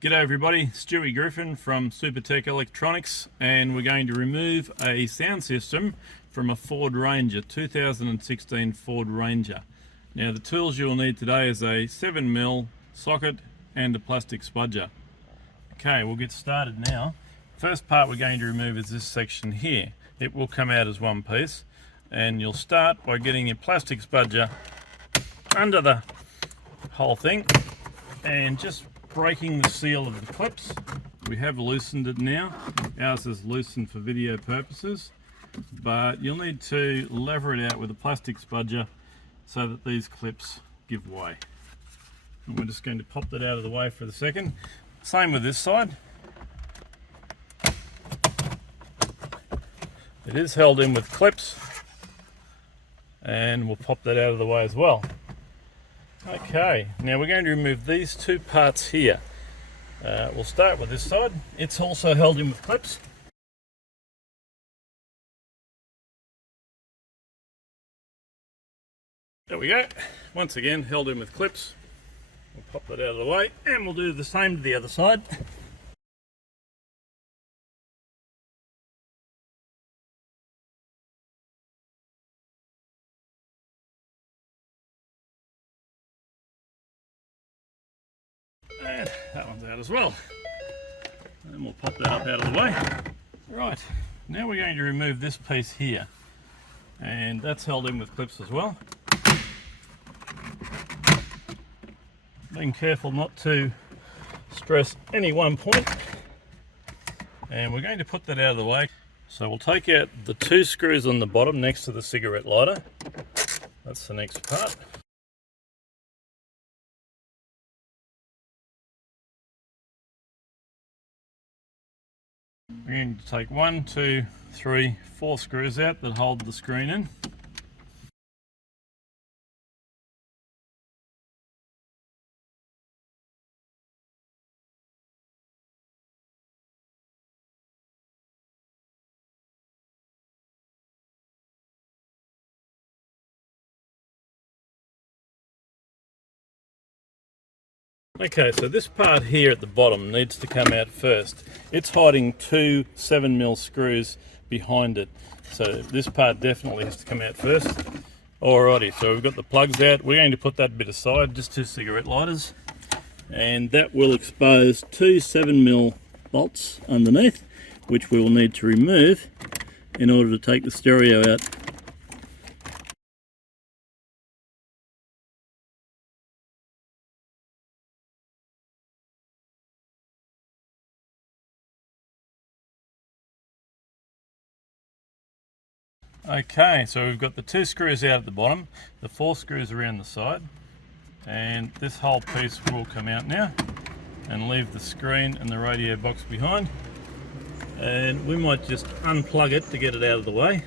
G'day everybody, Stewie Griffin from Supertech Electronics, and we're going to remove a sound system from a Ford Ranger, 2016 Ford Ranger. Now the tools you'll need today is a 7mm socket and a plastic spudger. Okay, we'll get started now. First part we're going to remove is this section here. It will come out as one piece, and you'll start by getting your plastic spudger under the whole thing and just breaking the seal of the clips. We have loosened it now. Ours is loosened for video purposes, but you'll need to lever it out with a plastic spudger so that these clips give way. And we're just going to pop that out of the way for the second. Same with this side. It is held in with clips, and we'll pop that out of the way as well. Okay, now we're going to remove these two parts here. We'll start with this side. It's also held in with clips. There we go. Once again, held in with clips. We'll pop that out of the way, and we'll do the same to the other side. And that one's out as well. And we'll pop that up out of the way. Right, now we're going to remove this piece here. And that's held in with clips as well. Being careful not to stress any one point. And we're going to put that out of the way. So we'll take out the two screws on the bottom next to the cigarette lighter. That's the next part. We're going to take 1, 2, 3, 4 screws out that hold the screen in. Okay, so this part here at the bottom needs to come out first. It's hiding two 7mm screws behind it. So this part definitely has to come out first. Alrighty, so we've got the plugs out. We're going to put that bit aside, just two cigarette lighters. And that will expose two 7mm bolts underneath, which we will need to remove in order to take the stereo out. Okay, so we've got the two screws out at the bottom, the 4 screws around the side, and this whole piece will come out now and leave the screen and the radio box behind. And we might just unplug it to get it out of the way.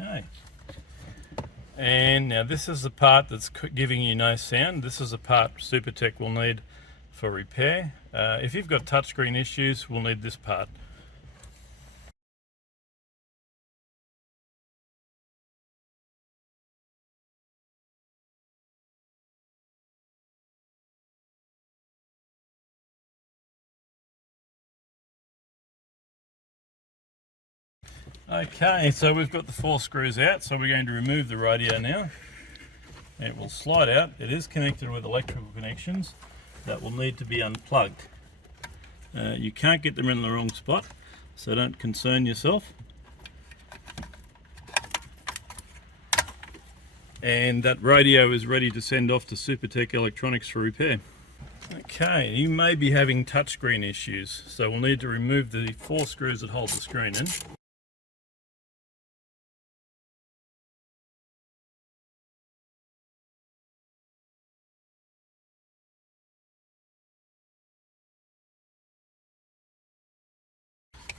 Okay. And now this is the part that's giving you no sound. This is the part Supertech will need for repair. If you've got touchscreen issues, we'll need this part. Okay, so we've got the 4 screws out, so we're going to remove the radio now. It will slide out. It is connected with electrical connections that will need to be unplugged. You can't get them in the wrong spot, so don't concern yourself. And that radio is ready to send off to Supertech Electronics for repair. Okay, you may be having touchscreen issues, so we'll need to remove the 4 screws that hold the screen in.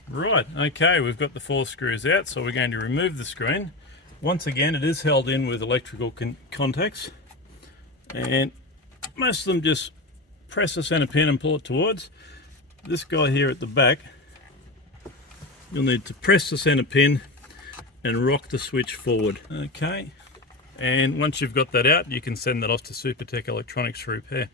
Right, okay, we've got the 4 screws out, so we're going to remove the screen. Once again, it is held in with electrical contacts, and most of them just press the center pin and pull it towards. This guy here at the back, you'll need to press the center pin and rock the switch forward. Okay, and once you've got that out, you can send that off to Supertech Electronics for repair.